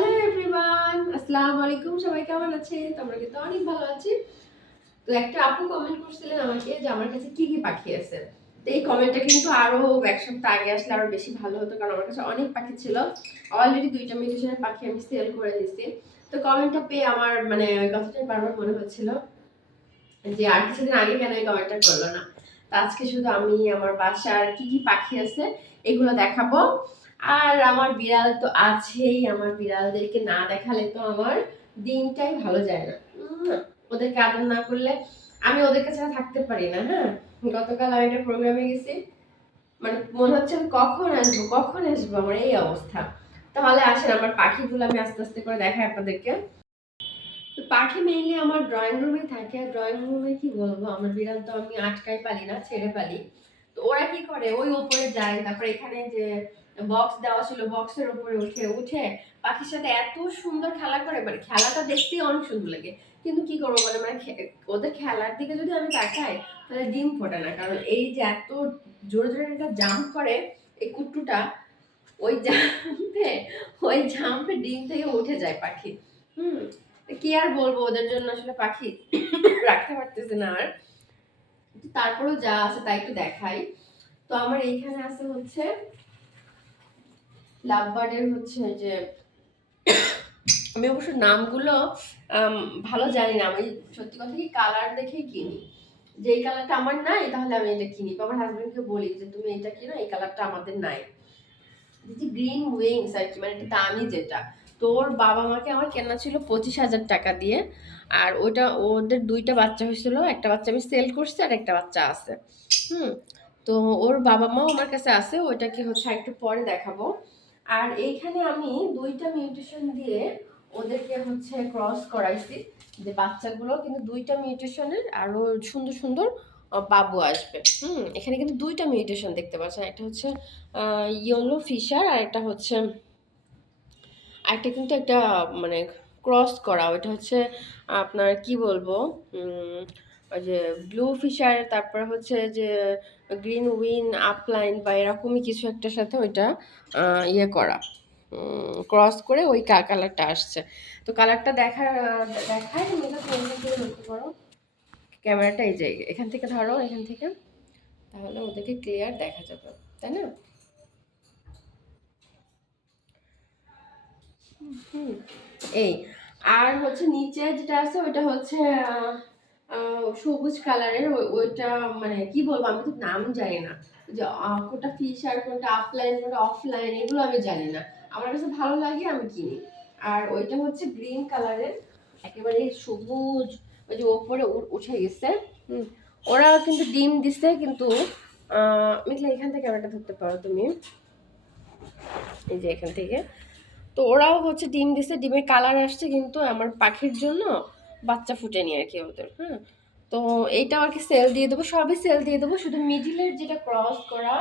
Hello everyone, আসসালামু আলাইকুম। সবাই কেমন আছেন? আমরা কিন্তু অনেক ভালো আছি। তো একটা আপু কমেন্ট করছিলেন আমাকে যে আমার কাছে কি কি পাখি আছে। তো এই কমেন্টটা কিন্তু আরো এক সপ্তাহ আগে আসলে আরো বেশি ভালো হতো, কারণ আমার কাছে অনেক পাখি ছিল। অলরেডি 2টা মিউটেশনের পাখি আমি সেল করে দিয়েছি। তো কমেন্টটা পেয়ে আমার মানে ওই কথাটাই বারবার মনে হচ্ছিল যে আর কিছুদিন আগে কেন এই কমেন্টটা করলো না। তো আজকে শুধু আমি আমার বাসার কি কি পাখি আছে এগুলো দেখাবো। আর আমার বিড়াল তো আছেই, আমার বিড়ালদেরকে না দেখালে তো আমার দিনটাই ভালো যায় না। ওদেরকে আদর না করলে আমি ওদেরকে ছাড়া থাকতে পারি না। হ্যাঁ, গতকাল আমি একটা প্রোগ্রামে গেছি, মানে মনে হচ্ছে আমি কখন আসবো কখন আসবো, আমার এই অবস্থা। তাহলে আসেন আমার পাখিগুলো আমি আস্তে আস্তে করে দেখাই আপনাদেরকে। তো পাখি মেইনলি আমার ড্রয়িং রুমে থাকে। আর ড্রয়িং রুমে কি বলবো, আমার বিড়াল তো আমি আটকাই পালি না, ছেড়ে পালি। তো ওরা কি করে, ওই উপরে যায়, তারপর এখানে যে বক্স দেওয়া ছিল বক্সের উপরে উঠে উঠে পাখির সাথে এত সুন্দর খেলা করে, মানে খেলাটা দেখতেই অনেক সুন্দর লাগে। কিন্তু কি করবো বলে, মানে ওদের খেলার দিকে যদি আমি তাকাই তাহলে ডিম ফোটে না, কারণ এই যে এত জোরে জোরে একটা জাম্প করে এই কুট্টুটা, ওই জাম্পে ডিম থেকে উঠে যায় পাখি। হুম, কি আর বলবো, ওদের জন্য আসলে পাখি রাখতে পারতেছে না আর। তারপরেও যা আছে তাই একটু দেখাই। তো আমার এইখানে আছে হচ্ছে লাভবার্ডের হচ্ছে যে, আমি অবশ্য নামগুলো ভালো জানি না। আমি সত্যি কথা কি কালার দেখেই কিনি, যে এই কালারটা আমার নাই তাহলে আমি এটা কিনি। তো আমার হাজবেন্ডকে বলি যে তুমি এটা কিনো, এই কালারটা আমাদের নাই। গ্রিন উইংস আর কি, মানে এটা দামি যেটা। তোর বাবা মাকে আমার কেনা ছিল 25,000 টাকা দিয়ে। আর ওটা ওদের 2টা বাচ্চা হয়েছিল, একটা বাচ্চা আমি সেল করছি আর একটা বাচ্চা আছে। হুম, তো ওর বাবা মাও আমার কাছে আছে, ওইটাকে হচ্ছে একটু পরে দেখাবো। আর এইখানে আমি 2টা মিউটেশন দিয়ে ওদেরকে হচ্ছে ক্রস করাইছি, যে বাচ্চাগুলো কিন্তু 2টা মিউটেশনের আরো সুন্দর সুন্দর বাবু আসবে। এখানে কিন্তু 2টা মিউটেশন দেখতে পাচ্ছেন, একটা হচ্ছে ইয়েলো ফিশার, আর একটা হচ্ছে কিন্তু একটা মানে ক্রস করা, ওইটা হচ্ছে আপনার কি বলবো, ওই যে ব্লু ফিশার, তারপর হচ্ছে যে গ্রিন উইন আপলাইন বা এরকমই কিছু একটার সাথে ওইটা ইয়ে করা, ক্রস করে ওই কালারটা আসছে। তো কালারটা দেখায় তুমি এটা লক্ষ্য করো। ক্যামেরাটা এই যে এখান থেকে ধরো, এখান থেকে, তাহলে ওদেরকে ক্লিয়ার দেখা যাবে, তাই না? হুম, এই আর হচ্ছে নিচে যেটা আছে ওইটা হচ্ছে সবুজ কালারের, ওইটা মানে কি বলবো, আমি তো নাম জানি না, যে কোনটা ফিশ আর কোনটা আপলাইন কোনটা অফলাইন এগুলো আমি জানি না। আমার কাছে ভালো লাগে আমি কিনি। আর ওইটা হচ্ছে গ্রিন কালারের, একেবারে সবুজ, ওই যে ওপরে উঠে গেছে। হুম, ওরা কিন্তু ডিম দিছে, কিন্তু মেঘলা এখান থেকে ক্যামেরাটা ধরতে পারো তুমি, এই যে এখান থেকে। তো ওরাও হচ্ছে ডিম দিছে, ডিমের কালার আসছে, কিন্তু আমার পাখির জন্য বাচ্চা ফুটেনি আর কি ওদের। হ্যাঁ, তো এইটাও আর কি সেল দিয়ে দেবো, সবই সেল দিয়ে দেবো, শুধু মিডিলের যেটা ক্রস করা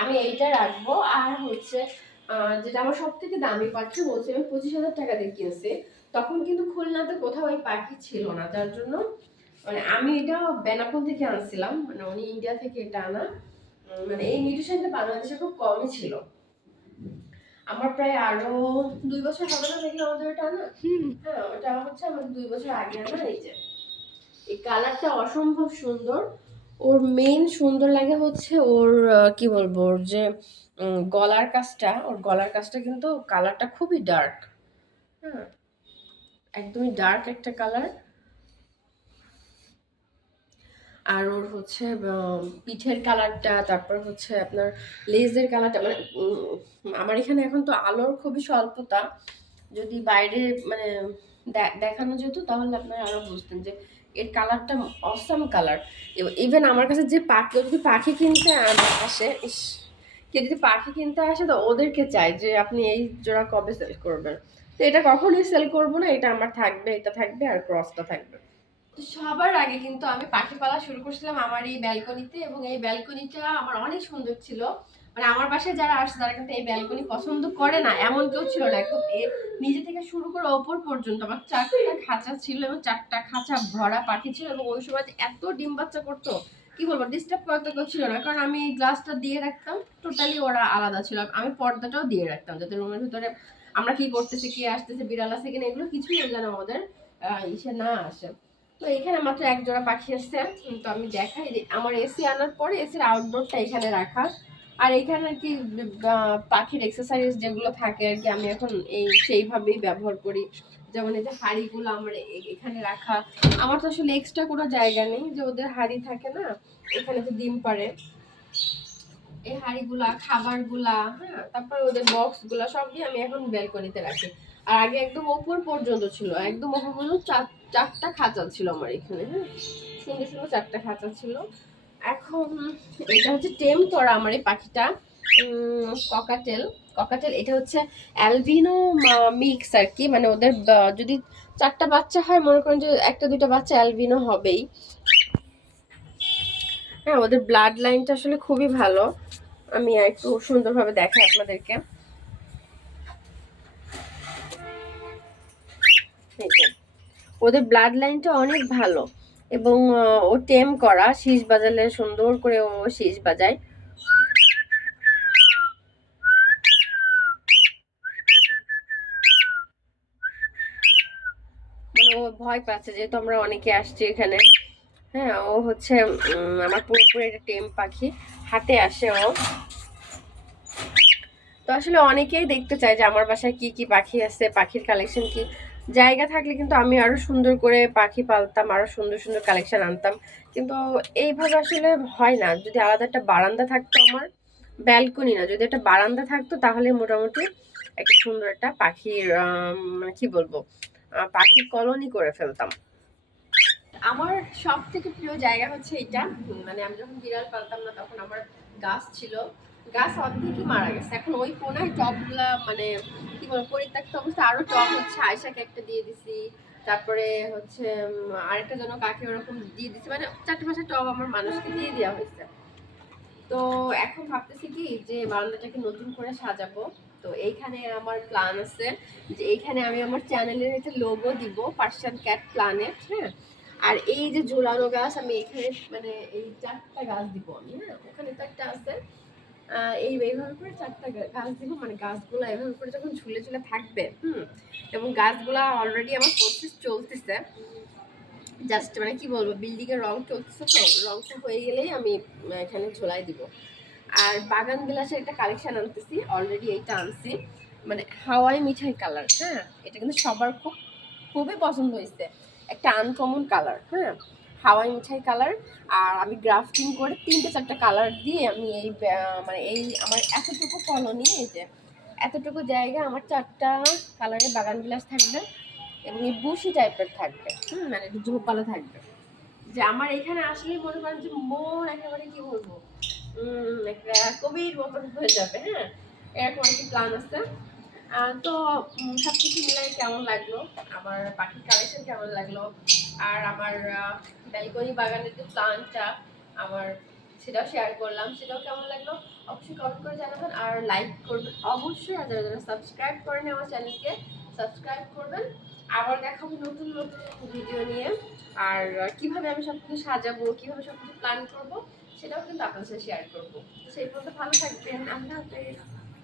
আমি এইটা রাখবো। আর হচ্ছে যেটা আমার সব থেকে দামি পাখি, বলছে আমি 25,000 টাকা দিয়ে কিনছি, তখন কিন্তু খুলনাতে কোথাও এই পাখি ছিল না, যার জন্য মানে আমি এটা বেনাপোল থেকে আনছিলাম, মানে উনি ইন্ডিয়া থেকে এটা আনা। মানে এই মিউটেশনটা বাংলাদেশে খুব কমই ছিল। আমার প্রায় আরো 2 বছর হবে না দেখলে আমাদের ওটা আনা। হ্যাঁ, ওটা হচ্ছে আমাদের 2 বছর আগে আনা। এই যে এই কালারটা অসম্ভব সুন্দর। ওর মেইন সুন্দর লাগে হচ্ছে ওর কি বলবো, ওর যে গলার কাজটা কিন্তু কালারটা খুবই ডার্ক। হ্যাঁ, একদমই ডার্ক একটা কালার। আর ওর হচ্ছে পিঠের কালারটা, তারপর হচ্ছে আপনার লেজের কালারটা, মানে আমার এখানে এখন তো আলোর খুবই স্বল্পতা, যদি বাইরে মানে দেখানো যেত তাহলে আপনারা আরো বুঝতেন যে এর কালারটা অসাম কালার। ইভেন আমার কাছে যে কেউ যদি পাখি কিনতে আসে, কেউ যদি পাখি কিনতে আসে তো ওদেরকে চাই যে আপনি এই জোড়া কবে সেল করবেন। তো এটা কখনোই সেল করবো না, এটা আমার থাকবে, এটা থাকবে আর ক্রসটা থাকবে। তো সবার আগে কিন্তু আমি পাখি পালা শুরু করছিলাম আমার এই ব্যালকনিতে, এবং এই ব্যালকনিটা আমার অনেক সুন্দর ছিল। মানে আমার বাসায় যারা আসছে তারা কিন্তু এই ব্যালকনি পছন্দ করে না এমন কেউ ছিল না। একদম নিজে থেকে শুরু করে ওপর পর্যন্ত আমার 4টা খাঁচা ছিল, এবং 4টা খাঁচা ভরা পাখি ছিল, এবং ওই সময় এত ডিম বাচ্চা করতো কি বলবো, ডিস্টার্ব করতে কেউ ছিল না, কারণ আমি গ্লাসটা দিয়ে রাখতাম, টোটালি ওরা আলাদা ছিল। আমি পর্দাটাও দিয়ে রাখতাম যাতে রুমের ভিতরে আমরা কি করতেছি, কে আসতেছে, বিড়াল আছে কিনা, এগুলো কিছুই যেন আমাদের ইসে না আসে। তো এখানে মাত্র এক জোড়া পাখি আসছে। তো আমি দেখাই যে আমার এসি আনার পরে এসির আউটডোরটা এখানে রাখা, আর এখানে আর কি পাখির এক্সারসাইজ যেগুলো থাকে আর কি আমি এখন সেইভাবেই ব্যবহার করি। যেমন এই যে হাঁড়িগুলো আমার এখানে রাখা। আমার তো আসলে এক্সট্রা কোনো জায়গা নেই, যে ওদের হাঁড়ি থাকে না, এখানে তো ডিম পারে, এই হাঁড়িগুলা, খাবারগুলা, হ্যাঁ, তারপরে ওদের বক্সগুলা সবই আমি এখন ব্যালকনিতে রাখি। আর আগে একদম ওপর পর্যন্ত ছিল, একদম ওপর পর্যন্ত চারটা খাঁচা ছিল আমার এখানে, হ্যাঁ, সুন্দর সুন্দর চারটা খাঁচা ছিল। এখন এটা হচ্ছে টেম করা আমার এই পাখিটা, ককাটেল। ককাটেল এটা হচ্ছে অ্যালবিনো মিক্স আর কি, মানে ওদের যদি চারটা বাচ্চা হয় মনে করেন যে একটা দুইটা বাচ্চা অ্যালবিনো হবেই। হ্যাঁ, ওদের ব্লাড লাইনটা আসলে খুবই ভালো। আমি একটু সুন্দরভাবে দেখাই আপনাদেরকে। ওদের ব্লাড লাইনটা অনেক ভালো, এবং ও টেম করা, শীষ বাজালে সুন্দর করে ও শীষ বাজায়। মানে ও ভয় পাচ্ছে, যেহেতু আমরা অনেকে আসছি এখানে। হ্যাঁ, ও হচ্ছে আমার পুরোপুরি একটা টেম পাখি, হাতে আসে ও। তো আসলে অনেকেই দেখতে চায় যে আমার বাসায় কি কি পাখি আছে, পাখির কালেকশন কি। জায়গা থাকলে কিন্তু আমি আরো সুন্দর করে পাখি পালতাম, আরো সুন্দর সুন্দর কালেকশন আনতাম, কিন্তু এইভাবে আসলে হয় না। যদি আলাদা একটা বারান্দা থাকতো, আমার ব্যালকনি না, যদি একটা বারান্দা থাকতো, তাহলে মোটামুটি একটা সুন্দর একটা পাখির মানে কি বলবো, পাখির কলোনি করে ফেলতাম। আমার সব থেকে প্রিয় জায়গা হচ্ছে এটা। মানে আমি যখন বিড়াল পালতাম না, তখন আমার গাছ ছিল, গাছ অর্ধেকই মারা গেছে। এখন ওই কোনায় টবগুলা মানে কি বলবো পরিত্যক্ত অবস্থা, আরো টব হচ্ছে আয়সাকে একটা দিয়ে দিছি, তারপরে হচ্ছে আরেকটা যেন কাকে ওরকম দিয়ে দিছি, মানে চারটে পাঁচটা টব আমার মানুষকে দিয়ে দেওয়া হয়েছে। তো এখন ভাবতেছি কি যে বারান্দাটাকে নতুন করে সাজাবো। তো এইখানে আমার প্ল্যান আছে যে এইখানে আমি আমার চ্যানেলের একটা লোগো দিব, পার্সিয়ান ক্যাট প্ল্যানেট, হ্যাঁ। আর এই যে ঝোলানো গাছ আমি এখানে মানে এই চারটা গাছ দিব আমি, হ্যাঁ, ওখানে তো একটা আছে। এইভাবে করে চারটা গাছ দিব, মানে গাছগুলো এভাবে করে যখন ঝুলে ঝুলে থাকবে, এবং গাছগুলা অলরেডি আমার প্রসেস চলতেছে, জাস্ট মানে কি বলবো বিল্ডিং এর রং চলতেছে, তো রংটা হয়ে গেলেই আমি এখানে ঝোলাই দিব। আর বাগান বিলাসের একটা কালেকশন আনতেছি, অলরেডি এইটা আনছি, মানে হাওয়াই মিঠাই কালার, হ্যাঁ, এটা কিন্তু সবার খুবই পছন্দ হয়েছে, একটা আনকমন কালার, হ্যাঁ, হাওয়াই মিঠাই কালার। আর আমি গ্রাফটিং করে তিনটে চারটা কালার দিয়ে আমি এই মানে এই আমার এতটুকু কলোনি, এই যে এতটুকু জায়গা আমার চারটা কালারের বাগান বিলাস থাকবে, এবং এই বুশি টাইপের থাকবে, মানে একটু ঝোপালো থাকবে, যে আমার এখানে আসলে মনে করেন যে মন একেবারে কি বলবো একটা কবির মতন হয়ে যাবে, হ্যাঁ, এরকম একটা প্ল্যান আছে। তো সবকিছু মিলাই কেমন লাগলো, আমার পাখির কালেকশন কেমন লাগলো, আর আমার ব্যালকনি বাগানের যে প্ল্যানটা আমার, সেটাও শেয়ার করলাম, সেটাও কেমন লাগলো অবশ্যই কমেন্ট করে জানাবেন, আর লাইক করবেন অবশ্যই, আর যারা যারা সাবস্ক্রাইব করেন আমার চ্যানেলকে সাবস্ক্রাইব করবেন। আবার দেখাবো নতুন নতুন ভিডিও নিয়ে, আর কিভাবে আমি সবকিছু সাজাবো, কিভাবে সবকিছু প্ল্যান করবো, সেটাও কিন্তু আপনার সাথে শেয়ার করবো। সেই পর্যন্ত ভালো থাকবেন, আল্লাহ হাফেজ।